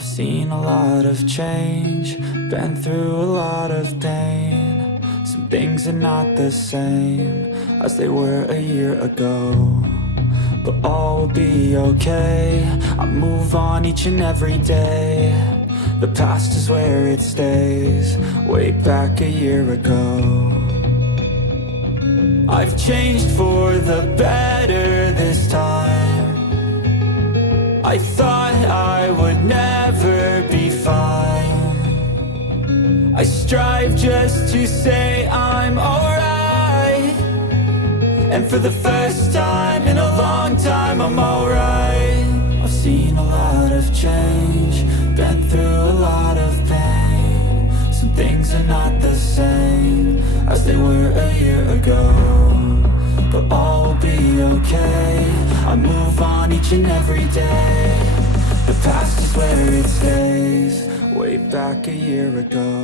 I've seen a lot of change, been through a lot of pain. Some things are not the same as they were a year ago, but all will be okay. I move on each and every day. The past is where it stays, way back a year ago. I've changed for the better this time. I thought I would never be fine. I strive just to say I'm alright, and for the first time in a long time I'm alright. I've seen a lot of change, been through a lot of pain. Some things are not the same as they were a year ago, but all will be okay. I move on each and every day. The past is where it stays, way back a year ago.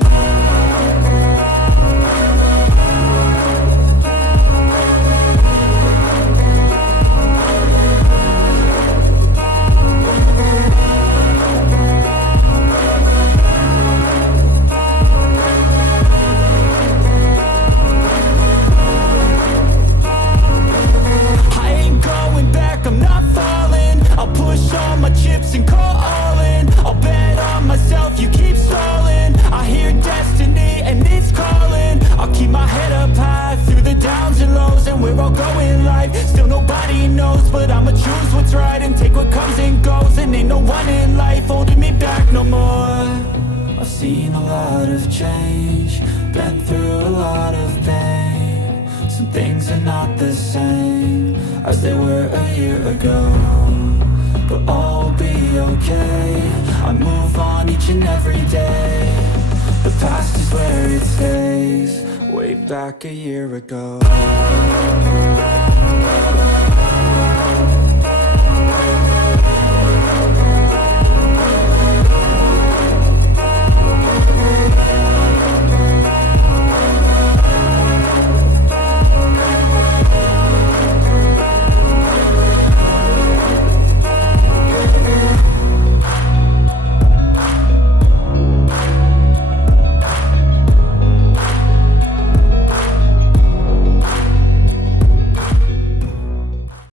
Seen a lot of change, been through a lot of pain. Some things are not the same as they were a year ago, but all will be okay. I move on each and every day. The past is where it stays, way back a year ago.